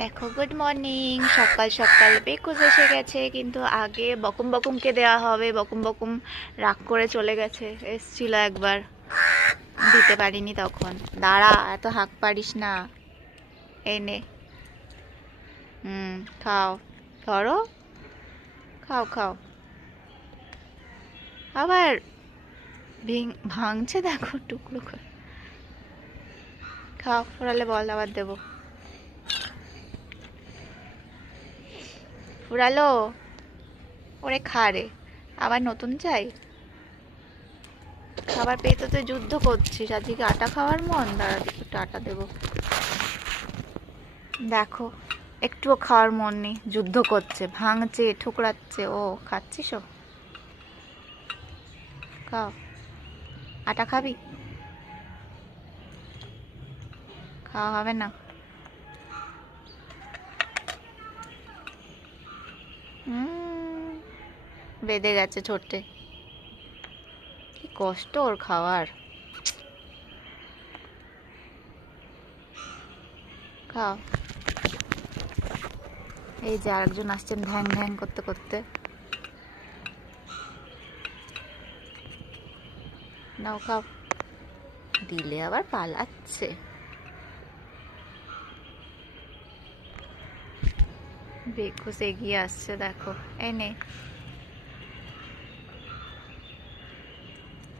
দেখো, good morning. সকাল সকাল বেকুজ এসে গেছে, কিন্তু আগে বকুম বকুমকে দেওয়া হবে। বকুম বকুম রাগ করে চলে গেছে, এসছিল একবার, দিতে পারিনি তখন। দাঁড়া, এত হাঁক পারিস না। এই নে। হুম, খাও। ধরো, খাও খাও। আবার ভাঙছে, দেখো টুকরো করে। খাও, ফুরালে বল, আবার দেবো। ফুরালো? ওরে খা রে, আবার নতুন চাই? খাবার পেয়ে তো তুই যুদ্ধ করছিস। আজকে আটা খাওয়ার মন? দাঁড়া দেখি, একটু আটা দেবো। দেখো, একটুও খাওয়ার মন নেই, যুদ্ধ করছে, ভাঙছে, ঠুকরাচ্ছে। ও খাচ্ছিস? ও খাও। আটা খাবি? খাওয়া হবে না? বেঁধে গেছে ছোটে। কি কষ্ট ওর খাওয়ার। খাও। এই যে আরেকজন আসছেন ধ্যাং ধ্যাং করতে করতে। নাও খাও। দিলে আবার পালাচ্ছে। বেকুস এগিয়ে আসছে, দেখো। এই নে,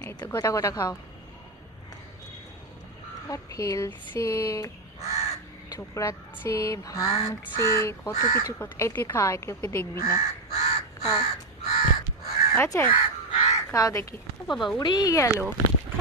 এই তো গোটা গোটা খাও। আবার ফেলছে, ঠুকরাচ্ছে, ভাঙছে, কত কিছু কত। এই তুই খা, একে ওকে দেখবি না। খাও। আছে, খাও দেখি। ও বাবা, উড়েই গেল।